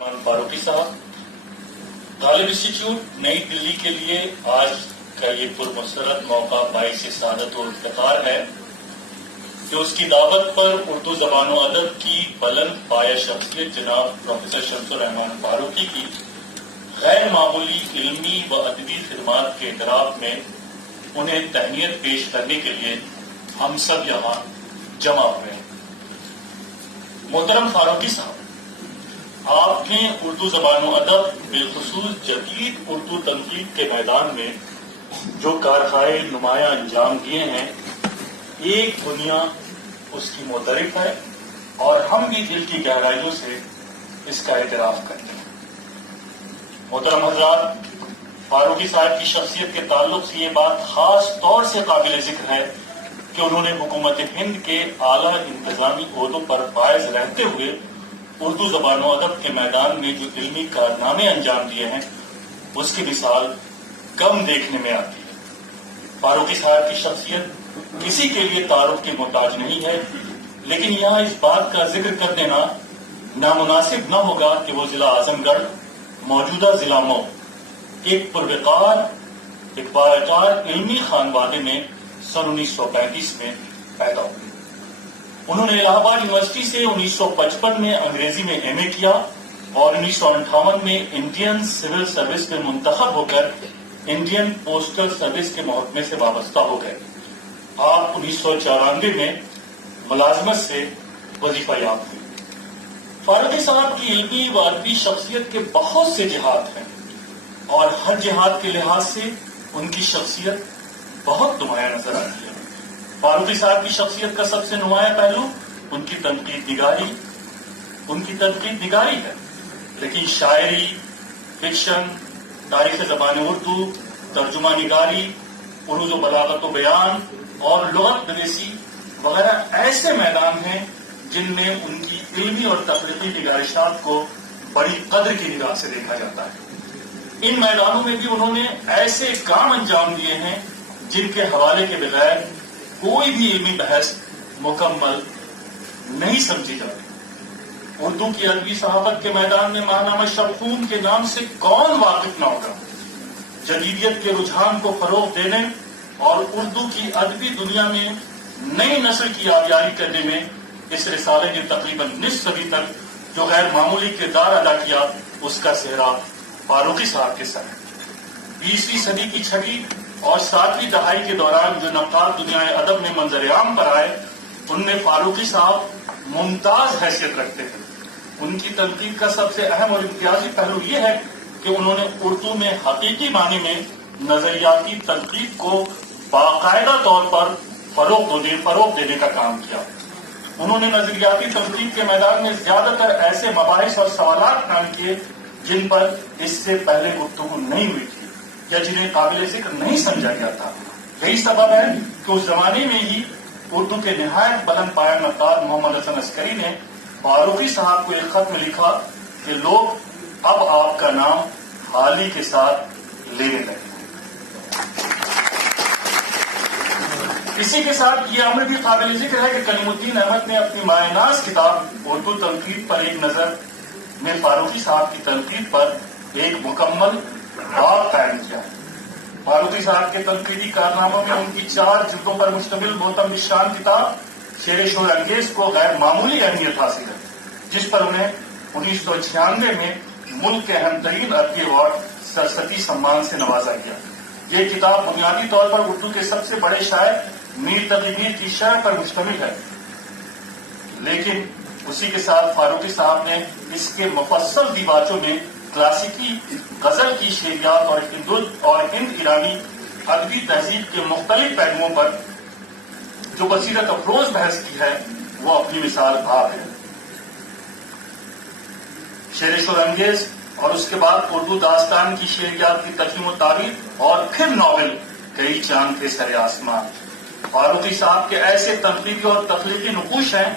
फारूकी साहब, गालिब इंस्टीट्यूट नई दिल्ली के लिए आज का ये पुरमसरत मौका बाइस सआदत और इफ्तिखार है कि उसकी दावत पर उर्दू ज़बान व अदब की बुलंद पाया शख्सियत जनाब प्रोफेसर शम्सुर रहमान फारूकी की गैर मामूली इल्मी व अदबी खिदमात के इतराफ में उन्हें तहनीत पेश करने के लिए हम सब यहाँ जमा हुए हैं। मोहतरम फारूकी साहब, आपने उर्दू ज़बान व अदब बिलखुसूस जदीद उर्दू तनकीद के मैदान में जो कारखाए नुमाया अंजाम दिए हैं, एक दुनिया उसकी मोतरिफ है और हम भी दिल की गहराइयों से इसका एतराफ़ करते हैं। मोहतरम हज़रात, फारूकी साहब की शख्सियत के ताल्लुक से ये बात खास तौर से काबिल जिक्र है कि उन्होंने हुकूमत हिंद के आला इंतजामी ओहदों पर फायज रहते हुए उर्दू ज़बान व अदब के मैदान में जो इल्मी कारनामे अंजाम दिए हैं, उसकी मिसाल कम देखने में आती है। फारूकी साहब की शख्सियत किसी के लिए तारुफ की मोहताज नहीं है, लेकिन यहाँ इस बात का जिक्र कर देना नामुनासिब न होगा कि वो जिला आजमगढ़, मौजूदा जिला मऊ, एक पुरवकार एक बावकार इल्मी खानवादे में सन 1935 में पैदा हुए। उन्होंने इलाहाबाद यूनिवर्सिटी से 1955 में अंग्रेजी में एमए किया और 1958 में इंडियन सिविल सर्विस में मुंतखब होकर इंडियन पोस्टल सर्विस के महकमे से वाबस्ता हो गए। आप 1994 में मुलाजमत से वजीफा याब हुए। फारूकी साहब की इल्मी व अदबी शख्सियत के बहुत से जिहाद हैं और हर जिहाद के लिहाज से उनकी शख्सियत बहुत नुमाया नजर आती है। फारूकी साहब की शख्सियत का सबसे नुमाया पहलू उनकी तनकीद निगारी है, लेकिन शायरी, फिक्शन, तारीख ज़बान उर्दू, तर्जुमा निगारी, उरूज व बलागत व बयान और लुगत नवीसी वगैरह ऐसे मैदान हैं जिनमें उनकी इल्मी और तख्लीकी निगारिशात को बड़ी कद्र की निगाह से देखा जाता है। इन मैदानों में भी उन्होंने ऐसे काम अंजाम दिए हैं जिनके हवाले के बगैर कोई भी इल्मी बहस मुकम्मल नहीं समझी जाती। उर्दू की अदबी सहाफत के मैदान में माहनामा शबखून के नाम से कौन वाकिफ न होगा। जदीदियत के रुझान को फरोग देने और उर्दू की अदबी दुनिया में नई नस्ल की आबियारी करने में इस रिसाले ने तकरीबन निस्फ सदी तक जो गैर मामूली किरदार अदा किया, उसका सेहरा फारूकी साहब के सर है। 20वीं सदी की छठी और 7वीं दहाई के दौरान जो नक्काद दुनिया अदब में मंजर-ए-आम पर आए, उनमें फारूकी साहब मुमताज हैसियत रखते हैं। उनकी तनकीद का सबसे अहम और इम्तियाजी पहलू यह है कि उन्होंने उर्दू में हकीकी मानी में नजरियाती तनकीद को बाकायदा तौर पर फरोग देने का काम किया। उन्होंने नजरियाती तनकीद के मैदान में ज्यादातर ऐसे मबाहिस और सवालात कायम किए जिन पर इससे पहले गुफ्तगू नहीं हुई थी या जिन्हें काबिल जिक्र नहीं समझा गया था। यही सबब है कि उस जमाने में ही उर्दू के निहायत बुलंद पाया नक्काद मोहम्मद हसन अस्करी ने फारूकी साहब को एक खत में लिखा कि लोग अब आपका नाम हाली के साथ लेने लगे। इसी के साथ ये अमर भी काबिल जिक्र है कि कलीमुद्दीन अहमद ने अपनी मायनाज किताब उर्दू तनकीद पर एक नजर में फारूकी साहब की तनकीद पर एक मुकम्मल बाब कायम किया है। फारूकी साहब के तनकीदी कारनामों में उनकी 4 जुल्दों पर मुश्तमिल मोहतम निशान किताब शेर शोर अंगेज को गैर मामूली अहमियत हासिल है, जिस पर उन्हें 1996 में मुल्क के अहम तरीन अदबी अवार्ड सरस्वती सम्मान से नवाजा गया। ये किताब बुनियादी तौर पर उर्दू के सबसे बड़े शायर मीर तकी मीर की शरह पर मुश्तमिल है, लेकिन उसी के साथ फारूकी साहब ने इसके मुफस्सल दीवाचों में क्लासिकी गजल की शेरियात और हिंद ईरानी अदबी तहजीब के मुख्तलिफ पहलुओं पर जो बसीरत अफरोज बहस की है, वो अपनी मिसाल आप है। शेर शोर अंगेज और उसके बाद उर्दू दास्तान की शेरियात की तकीम व तारीफ और फिर नॉवेल कई चांद थे सरे आसमान। फारूकी साहब के ऐसे तनकीदी और तख्लीकी नुकूश हैं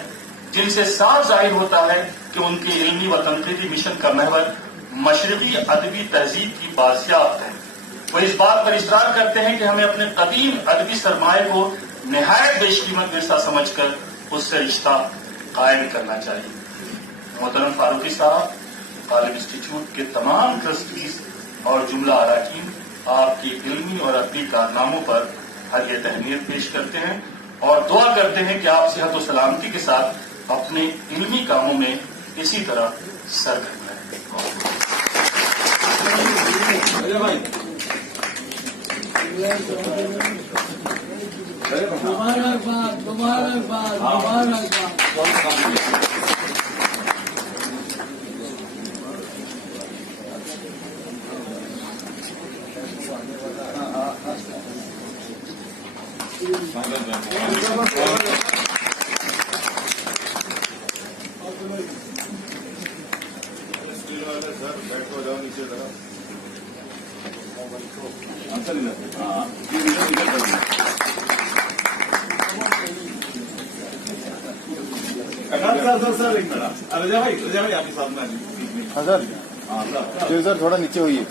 जिनसे साफ जाहिर होता है कि उनके इल्मी व तनकीदी मिशन का महवर मशरकी अदबी तहजीब की बासियात है। वो इस बात पर इसरार करते हैं कि हमें अपने कदीम अदबी सरमाए को निहायत बेशकीमत विरसा समझकर उससे रिश्ता कायम करना चाहिए। मोहतरम फारूकी साहब, عالم انسٹیٹیوٹ کے تمام ٹرسٹیز اور جملہ اراکین آپ کی علمی اور ادبی کارناموں پر حلیہ تہنیت پیش کرتے ہیں اور دعا کرتے ہیں کہ آپ صحت و سلامتی کے ساتھ اپنے علمی کاموں میں اسی طرح سرگرم رہیں. سر ایک منٹ رجا بھائی آپ کے ساتھ میں ہاں سر جی سر تھوڑا نیچے ہوئیے.